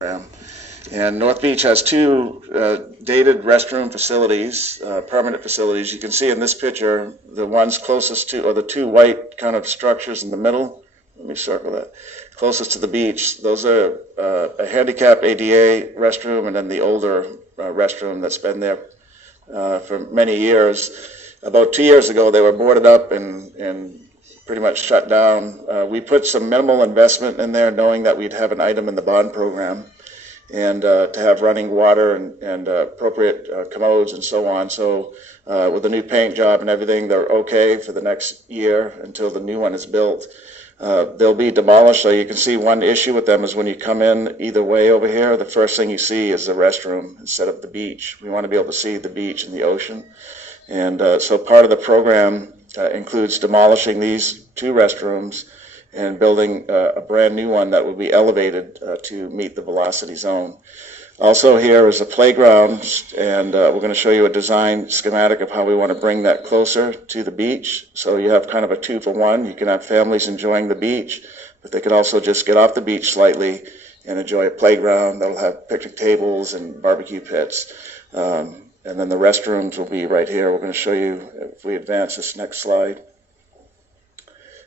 program. And North Beach has two dated restroom facilities, permanent facilities. You can see in this picture the ones closest to, or the two white kind of structures in the middle. Let me circle that. Closest to the beach. Those are a handicap ADA restroom, and then the older restroom that's been there for many years. About 2 years ago, they were boarded up and pretty much shut down. We put some minimal investment in there, knowing that we'd have an item in the bond program, and to have running water and appropriate commodes and so on. So with the new paint job and everything, they're okay for the next year until the new one is built. They'll be demolished. So you can see one issue with them is when you come in either way over here, the first thing you see is the restroom instead of the beach. We want to be able to see the beach and the ocean. And so part of the program includes demolishing these two restrooms and building a brand new one that will be elevated to meet the velocity zone. Also here is a playground, and we're going to show you a design schematic of how we want to bring that closer to the beach. So you have kind of a 2-for-1. You can have families enjoying the beach, but they could also just get off the beach slightly and enjoy a playground that'll have picnic tables and barbecue pits. And then the restrooms will be right here. We're going to show you, if we advance this next slide.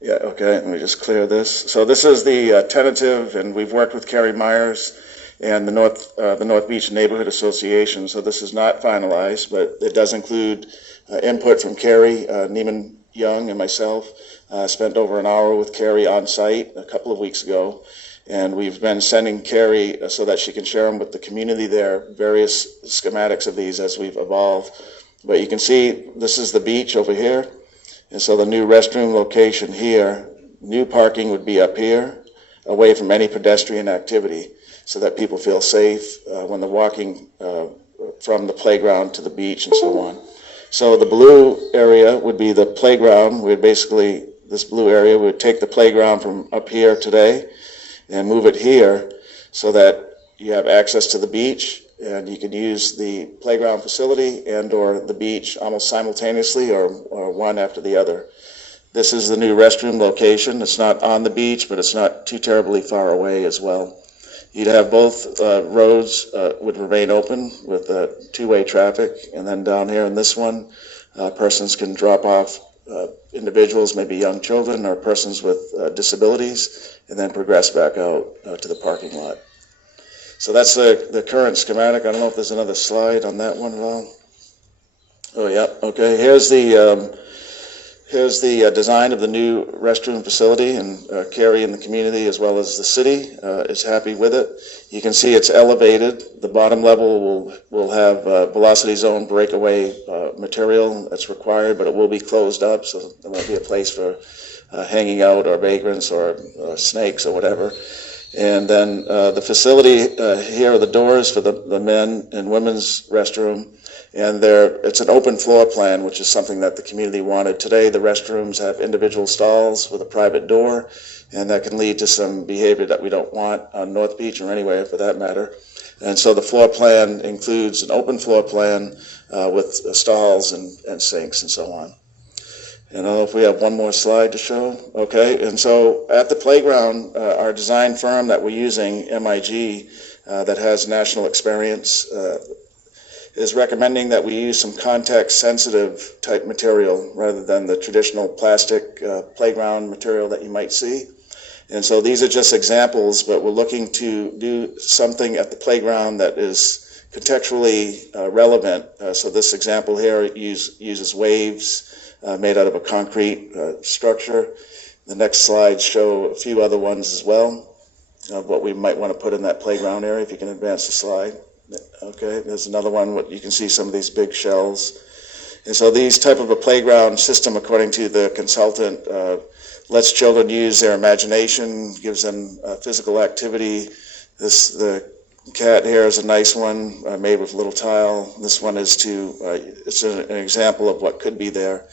Yeah, okay, let me just clear this. So this is the tentative, and we've worked with Kerry Myers and the North Beach Neighborhood Association. So this is not finalized, but it does include input from Kerry, Neiman Young, and myself. Spent over an hour with Kerry on site a couple of weeks ago, and we've been sending Kerry so that she can share them with the community there, various schematics of these as we've evolved. But you can see this is the beach over here. And so the new restroom location here, new parking would be up here, away from any pedestrian activity, so that people feel safe when they're walking from the playground to the beach and so on. So the blue area would be the playground. We'd basically, this blue area, we would take the playground from up here today and move it here so that you have access to the beach, and you can use the playground facility and or the beach almost simultaneously or one after the other. This is the new restroom location. It's not on the beach, but it's not too terribly far away as well. You'd have both roads would remain open with two-way traffic, and then down here in this one, persons can drop off individuals, maybe young children or persons with disabilities, and then progress back out to the parking lot. So that's the current schematic. I don't know if there's another slide on that one at all. Oh, yeah. Okay. Here's the design of the new restroom facility, and Kerry and the community as well as the city is happy with it. You can see it's elevated. The bottom level will have velocity zone breakaway material that's required, but it will be closed up, so there won't be a place for hanging out or vagrants or snakes or whatever. And then the facility, here are the doors for the men and women's restroom. And it's an open floor plan, which is something that the community wanted. Today, the restrooms have individual stalls with a private door, and that can lead to some behavior that we don't want on North Beach or anywhere for that matter. And so the floor plan includes an open floor plan with stalls and sinks and so on. And I don't know if we have one more slide to show. Okay, and so at the playground, our design firm that we're using, MIG, that has national experience, is recommending that we use some context-sensitive type material rather than the traditional plastic playground material that you might see. And so these are just examples, but we're looking to do something at the playground that is contextually relevant. So this example here uses waves made out of a concrete structure. The next slides show a few other ones as well of what we might want to put in that playground area, if you can advance the slide. Okay, there's another one. You can see some of these big shells. And so these type of a playground system, according to the consultant, lets children use their imagination, gives them physical activity. The cat here is a nice one made with little tile. This one is it's an example of what could be there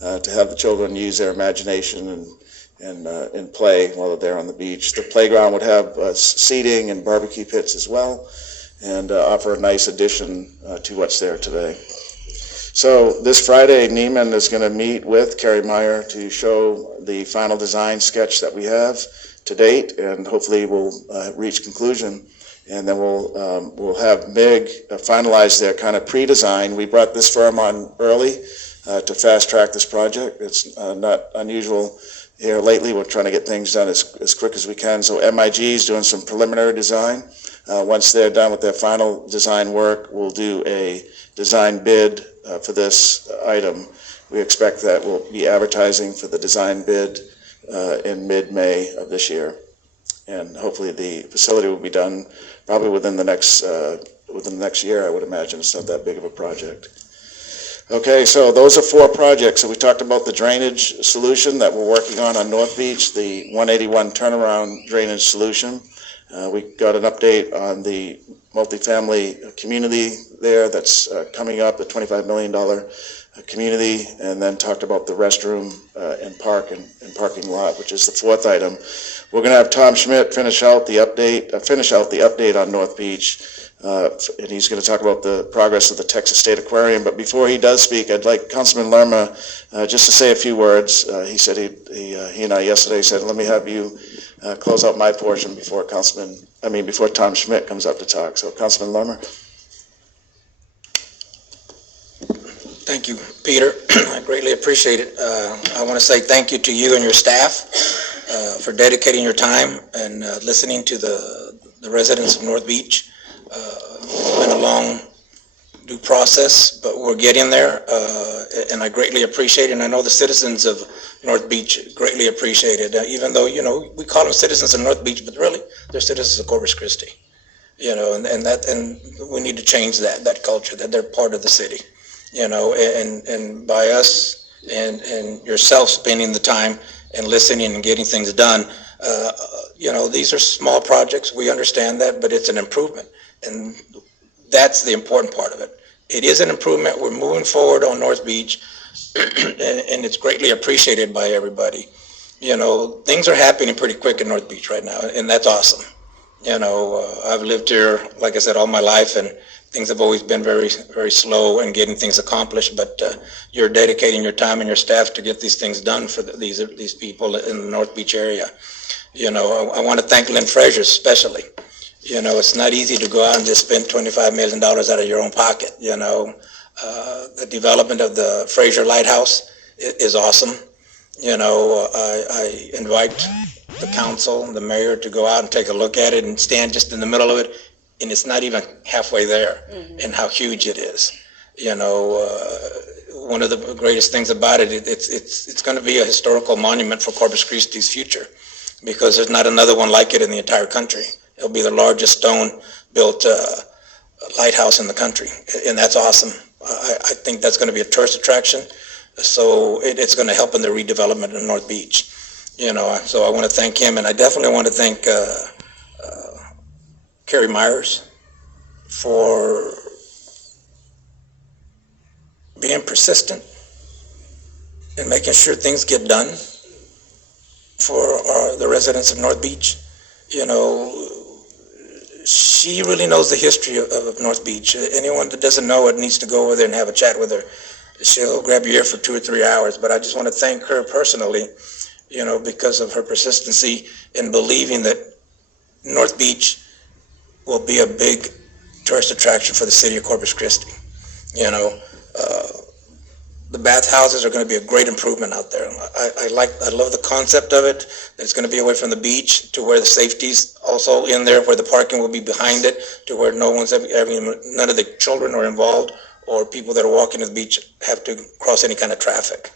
to have the children use their imagination and play while they're there on the beach. The playground would have seating and barbecue pits as well, and offer a nice addition to what's there today. So this Friday, Neiman is going to meet with Kerry Meyer to show the final design sketch that we have to date, and hopefully we'll reach conclusion. and then we'll have MIG finalize their kind of pre-design. We brought this firm on early to fast track this project. It's not unusual here lately. We're trying to get things done as quick as we can. So MIG is doing some preliminary design. Once they're done with their final design work, we'll do a design bid for this item. We expect that we'll be advertising for the design bid in mid-May of this year. And hopefully the facility will be done probably within the next year, I would imagine. It's not that big of a project. Okay, so those are 4 projects. So we talked about the drainage solution that we're working on North Beach, the 181 turnaround drainage solution. We got an update on the multifamily community there that's coming up, the $25 million community, and then talked about the restroom and parking lot, which is the 4th item. We're going to have Tom Schmidt finish out the update on North Beach, and he's going to talk about the progress of the Texas State Aquarium. But before he does speak, I'd like Councilman Lerma just to say a few words. He said he and I yesterday said, let me have you close out my portion before Tom Schmidt comes up to talk. So Councilman Lerma. Thank you, Peter. I greatly appreciate it. I want to say thank you to you and your staff for dedicating your time and listening to the residents of North Beach. It's been a long due process, but we're getting there, and I greatly appreciate it. And I know the citizens of North Beach greatly appreciate it, even though, we call them citizens of North Beach, but really they're citizens of Corpus Christi, and we need to change that culture, that they're part of the city. And by us and yourself spending the time and listening and getting things done, these are small projects. We understand that, but it's an improvement. And that's the important part of it. It is an improvement. We're moving forward on North Beach, and it's greatly appreciated by everybody. Things are happening pretty quick in North Beach right now, and that's awesome. I've lived here, like I said, all my life, and things have always been very, very slow in getting things accomplished, but you're dedicating your time and your staff to get these things done for these people in the North Beach area. I want to thank Lynn Frazier especially. It's not easy to go out and just spend $25 million out of your own pocket. The development of the Frazier Lighthouse is awesome. I invite the council and the mayor to go out and take a look at it and stand just in the middle of it, and it's not even halfway there, and how huge it is. One of the greatest things about it, it's going to be a historical monument for Corpus Christi's future, because there's not another one like it in the entire country. It'll be the largest stone-built lighthouse in the country, and that's awesome. I think that's going to be a tourist attraction, so it's going to help in the redevelopment of North Beach. So I want to thank him, and I definitely want to thank Kerry Myers for being persistent and making sure things get done for the residents of North Beach. She really knows the history of North Beach. Anyone that doesn't know it needs to go over there and have a chat with her. She'll grab your ear for 2 or 3 hours, but I just want to thank her personally, because of her persistency in believing that North Beach will be a big tourist attraction for the city of Corpus Christi. The bathhouses are going to be a great improvement out there. I love the concept of it. That it's going to be away from the beach to where the safety's also in there, where the parking will be behind it, to where none of the children are involved, or people that are walking to the beach have to cross any kind of traffic.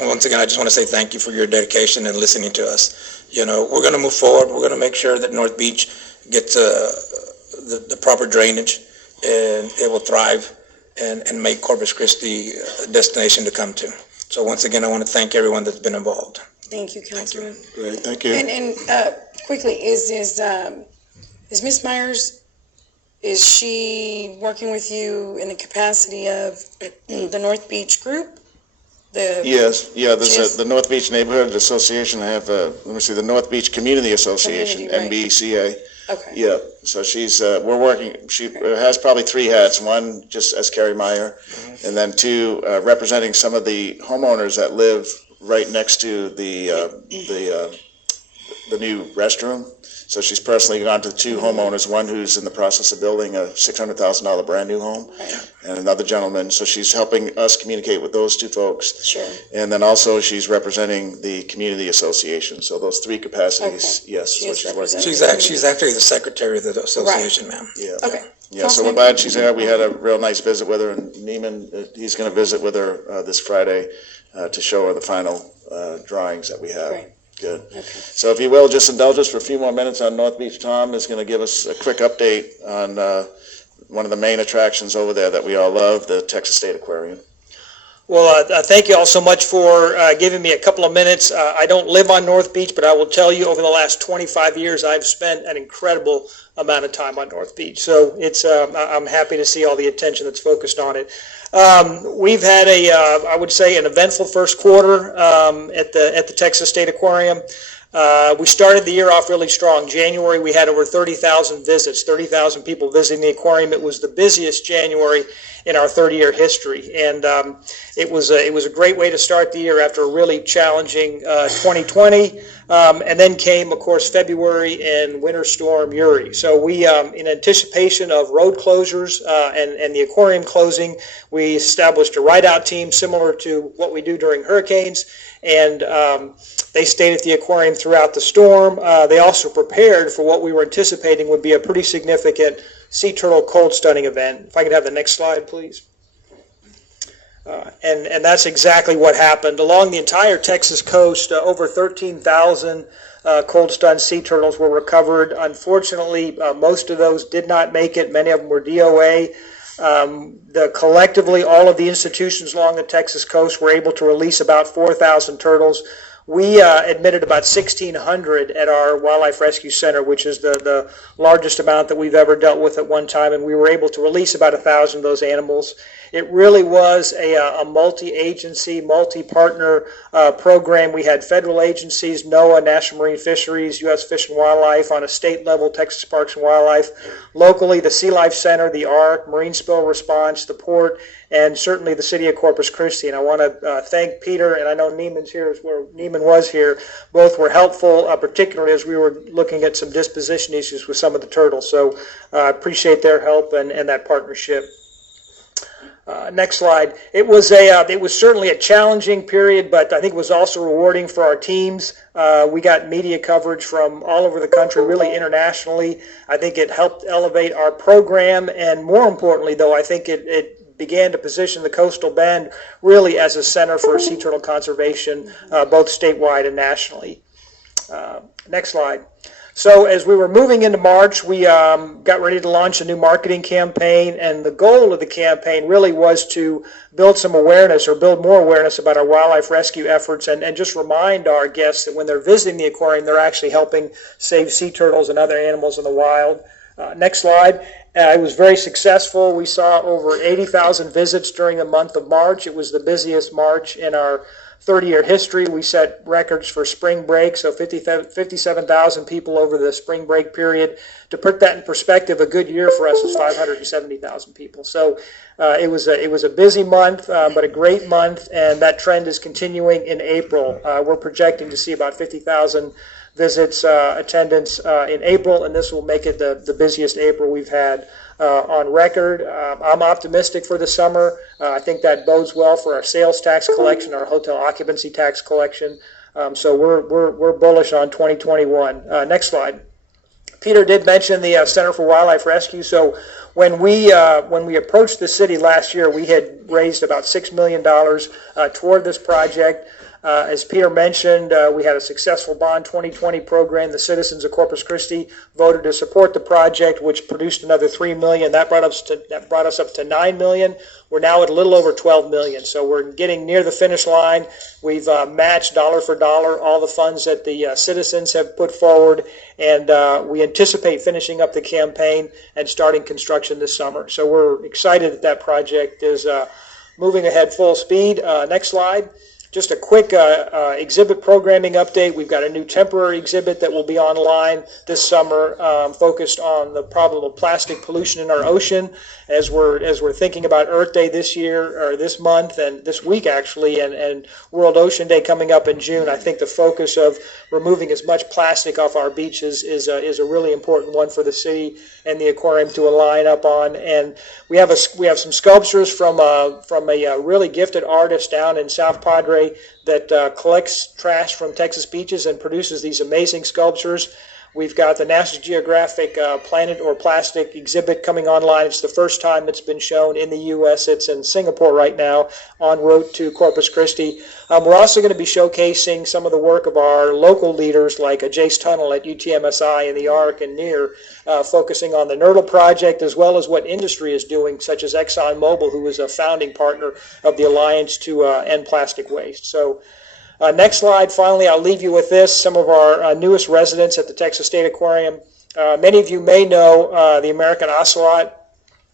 Once again, I just want to say thank you for your dedication and listening to us. We're going to move forward. We're going to make sure that North Beach gets the proper drainage, and it will thrive and make Corpus Christi a destination to come to. So once again, I want to thank everyone that's been involved. Thank you, Councilman. Great, thank you. And quickly, is Ms. Myers, is she working with you in the capacity of the North Beach group? Yes, there's the North Beach Neighborhood Association. I have, the North Beach Community Association, NBCA. Okay. Yeah, so she's, we're working, she has probably 3 hats. One, just as Kerry Meyer, and then 2, representing some of the homeowners that live right next to the the new restroom. So she's personally gone to two homeowners, one who's in the process of building a $600,000 brand new home, and another gentleman. So she's helping us communicate with those two folks. Sure. And then also she's representing the community association. So those three capacities, Okay. yes, is what she's working. She's actually the secretary of the association, ma'am. Yeah. Okay. Yeah, so we're glad she's there. We had a real nice visit with her, and Neiman, he's going to visit with her this Friday to show her the final drawings that we have. Great. Good. Okay. So if you will, just indulge us for a few more minutes on North Beach. Tom is going to give us a quick update on one of the main attractions over there that we all love, the Texas State Aquarium. Well, thank you all so much for giving me a couple of minutes. I don't live on North Beach, but I will tell you over the last 25 years, I've spent an incredible amount of time on North Beach. So it's I'm happy to see all the attention that's focused on it. We've had I would say, an eventful first quarter at the Texas State Aquarium. We started the year off really strong. January, we had over 30,000 visits, 30,000 people visiting the aquarium. It was the busiest January in our 30-year history, and it was a great way to start the year after a really challenging 2020. And then came, of course, February and Winter Storm Uri. So we, in anticipation of road closures and the aquarium closing, we established a ride-out team similar to what we do during hurricanes, and they stayed at the aquarium throughout the storm. They also prepared for what we were anticipating would be a pretty significant sea turtle cold stunning event. If I could have the next slide, please. And that's exactly what happened. Along the entire Texas coast, over 13,000 cold stunned sea turtles were recovered. Unfortunately, most of those did not make it. Many of them were DOA. Collectively, all of the institutions along the Texas coast were able to release about 4,000 turtles. We admitted about 1,600 at our Wildlife Rescue Center, which is the largest amount that we've ever dealt with at one time, and we were able to release about 1,000 of those animals. It really was a multi-agency, multi-partner program. We had federal agencies, NOAA, National Marine Fisheries, U.S. Fish and Wildlife, on a state level, Texas Parks and Wildlife. Locally, the Sea Life Center, the ARC, Marine Spill Response, the Port, and certainly the City of Corpus Christi. And I want to thank Peter, and I know Neiman's here, where Neiman was here. Both were helpful, particularly as we were looking at some disposition issues with some of the turtles. So I appreciate their help and that partnership. Next slide. It was certainly a challenging period, but I think it was also rewarding for our teams. We got media coverage from all over the country, really internationally. I think it helped elevate our program, and more importantly, though, I think it began to position the Coastal Bend really as a center for sea turtle conservation, both statewide and nationally. Next slide. So as we were moving into March, we got ready to launch a new marketing campaign, and the goal of the campaign really was to build some awareness, or build more awareness about our wildlife rescue efforts, and just remind our guests that when they're visiting the aquarium, they're actually helping save sea turtles and other animals in the wild. Next slide. It was very successful. We saw over 80,000 visits during the month of March. It was the busiest March in our 30-year history. We set records for spring break, so 57,000 people over the spring break period. To put that in perspective, a good year for us was 570,000 people. So it was a busy month, but a great month, and that trend is continuing in April. We're projecting to see about 50,000 visits, attendance in April, and this will make it the busiest April we've had on record. I'm optimistic for the summer. I think that bodes well for our sales tax collection, our hotel occupancy tax collection. So we're bullish on 2021. Next slide. Peter did mention the Center for Wildlife Rescue. So when we approached the city last year, we had raised about $6 million toward this project. As Peter mentioned, we had a successful Bond 2020 program. The citizens of Corpus Christi voted to support the project, which produced another $3 million. That brought us up to $9 million. We're now at a little over $12 million. So we're getting near the finish line. We've matched dollar for dollar all the funds that the citizens have put forward, and we anticipate finishing up the campaign and starting construction this summer. So we're excited that project is moving ahead full speed. Next slide. Just a quick exhibit programming update. We've got a new temporary exhibit that will be online this summer, focused on the problem of plastic pollution in our ocean. As we're thinking about Earth Day this year, or this month, and this week actually, and World Ocean Day coming up in June, I think the focus of removing as much plastic off our beaches is a really important one for the city and the aquarium to align up on. And we have some sculptures from a really gifted artist down in South Padre that collects trash from Texas beaches and produces these amazing sculptures. We've got the National Geographic Planet or Plastic exhibit coming online. It's the first time it's been shown in the U.S. It's in Singapore right now, en route to Corpus Christi. We're also going to be showcasing some of the work of our local leaders, like Jace Tunnel at UTMSI and the ARC and NEAR, focusing on the NERDL project, as well as what industry is doing, such as ExxonMobil, who is a founding partner of the Alliance to End Plastic Waste. So. Next slide. Finally, I'll leave you with this. Some of our newest residents at the Texas State Aquarium. Many of you may know the American ocelot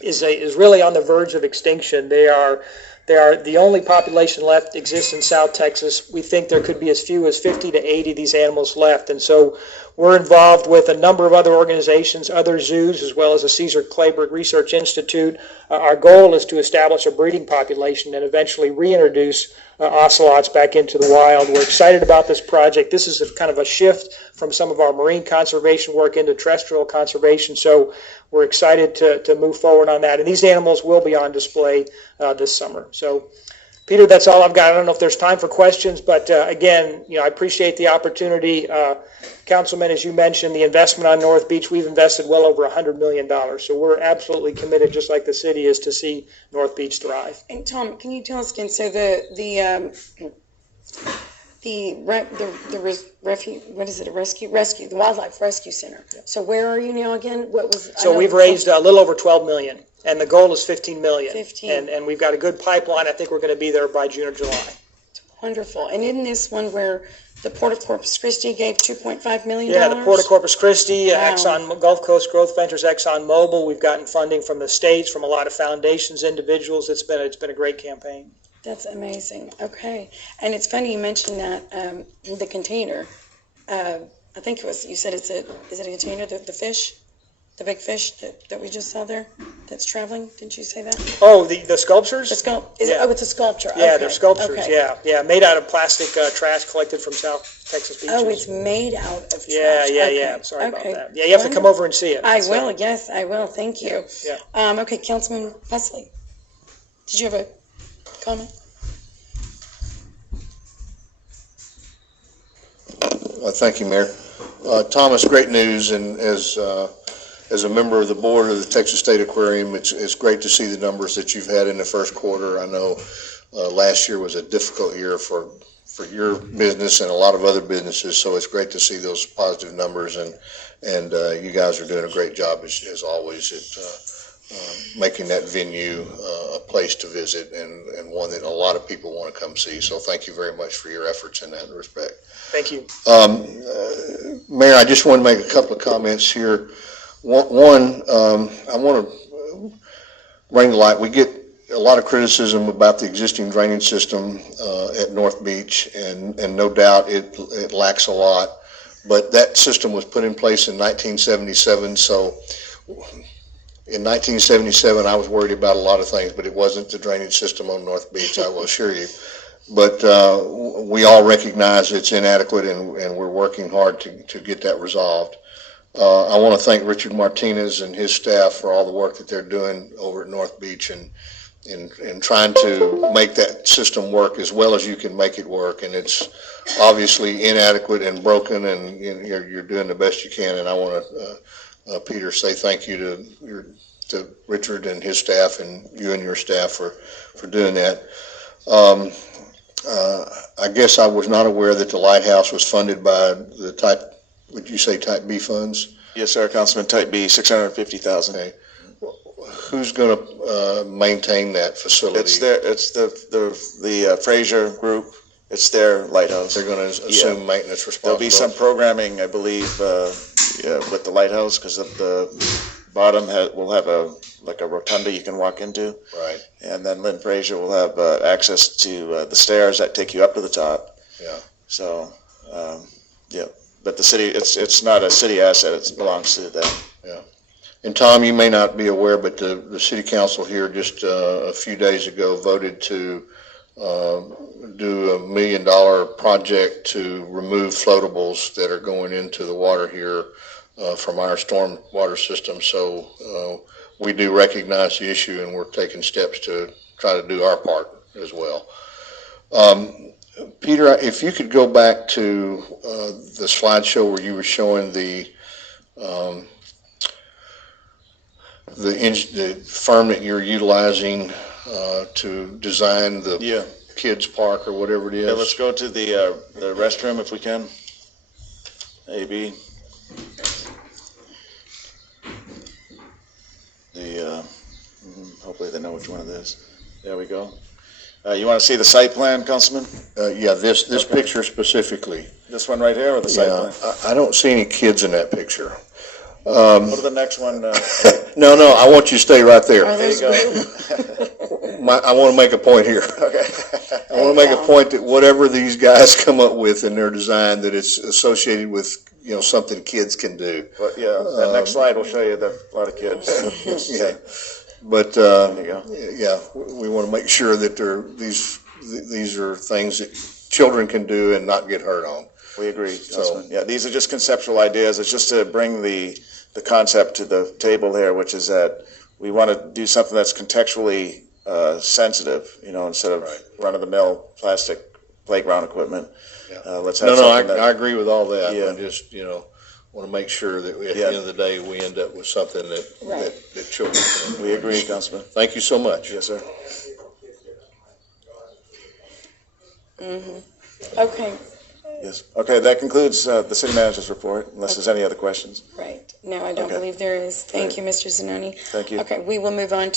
is really on the verge of extinction. They are the only population left exists in South Texas. We think there could be as few as 50 to 80 of these animals left. And so we're involved with a number of other organizations, other zoos, as well as the Cesar Claiborne Research Institute. Our goal is to establish a breeding population and eventually reintroduce ocelots back into the wild. We're excited about this project. This is kind of a shift from some of our marine conservation work into terrestrial conservation. So we're excited to move forward on that. And these animals will be on display this summer. So, Peter, that's all I've got. I don't know if there's time for questions, but again, I appreciate the opportunity. Councilman, as you mentioned, the investment on North Beach, we've invested well over $100 million. So we're absolutely committed, just like the city is, to see North Beach thrive. And Tom, can you tell us again, so the Wildlife Rescue Center. Yeah. So where are you now again? So we've raised a little over $12 million, and the goal is $15 million. 15. And we've got a good pipeline. I think we're going to be there by June or July. Wonderful. And isn't this one where the Port of Corpus Christi gave $2.5 million? Yeah, the Port of Corpus Christi, Wow. Exxon, Gulf Coast Growth Ventures, ExxonMobil. We've gotten funding from the states, from a lot of foundations, individuals. It's been a great campaign. That's amazing. Okay. And it's funny you mentioned that, the container. I think you said is it a container, the fish? The big fish that we just saw there that's traveling? Didn't you say that? Oh, the sculptures? It's a sculpture. Yeah, Okay. they're sculptures, Okay. yeah, made out of plastic trash collected from South Texas beaches. Oh, it's made out of trash. Yeah, Okay. sorry about Okay. that. Yeah, you have to come over and see it. I will, yes, I will, thank you. Yeah. Okay, Councilman Wesley, did you have a comment? Thank you, Mayor. Thomas, great news, and as a member of the board of the Texas State Aquarium, it's great to see the numbers that you've had in the first quarter. I know last year was a difficult year for your business and a lot of other businesses, so it's great to see those positive numbers, and you guys are doing a great job as always at making that venue a place to visit and one that a lot of people want to come see. So thank you very much for your efforts in that respect. Thank you. Mayor, I just want to make a couple of comments here. One, I want to bring to light, we get a lot of criticism about the existing drainage system at North Beach, and no doubt it lacks a lot. But that system was put in place in 1977, so in 1977 I was worried about a lot of things, but it wasn't the drainage system on North Beach, I will assure you. But we all recognize it's inadequate, and we're working hard to get that resolved. I want to thank Richard Martinez and his staff for all the work that they're doing over at North Beach and trying to make that system work as well as you can make it work. And it's obviously inadequate and broken, and you're doing the best you can. And I want to, Peter, say thank you to Richard and his staff, and you and your staff for doing that. I guess I was not aware that the lighthouse was funded by the would you say type B funds? Yes, sir, Councilman, type B, $650,000. Okay. Who's going to maintain that facility? It's the Fraser Group. It's their lighthouse. They're going to assume maintenance responsibility. There'll be some programming, I believe, with the lighthouse, because the bottom will have a like a rotunda you can walk into. Right. And then Lynn Frazier will have access to the stairs that take you up to the top. Yeah. So, yeah, but the city, it's not a city asset, it belongs to them. Yeah. And Tom, you may not be aware, but the city council here just a few days ago voted to do $1 million project to remove floatables that are going into the water here from our storm water system. So we do recognize the issue, and we're taking steps to try to do our part as well. Peter, if you could go back to the slideshow where you were showing the firm that you're utilizing to design the kids park or whatever it is. Yeah, let's go to the restroom if we can. AB. Hopefully they know which one it is. There we go. You want to see the site plan, Councilman? Yeah, this picture specifically. This one right here, or the site Yeah, plan? I don't see any kids in that picture. Go to the next one. No, I want you to stay right there. Are There you those go. I want to make a point here. Okay. I want to make a point that whatever these guys come up with in their design, that it's associated with, something kids can do. But yeah, that next slide will show you that a lot of kids. Yeah. But, There you go. yeah, we want to make sure that these are things that children can do and not get hurt on. We agree, Councilman. Yeah, these are just conceptual ideas. It's just to bring the concept to the table here, which is that we want to do something that's contextually sensitive, instead of run-of-the-mill plastic playground equipment. Yeah. Let's have No, something I agree with all that. Yeah. I just, want to make sure that at the end of the day, we end up with something that children can. We agree, Councilman. Thank you so much. Yes, sir. Okay, Yes. Okay, that concludes the city manager's report, unless there's any other questions. right. No, I don't Okay. believe there is. Thank you, Mr. Zanoni. Thank you. Okay, we will move on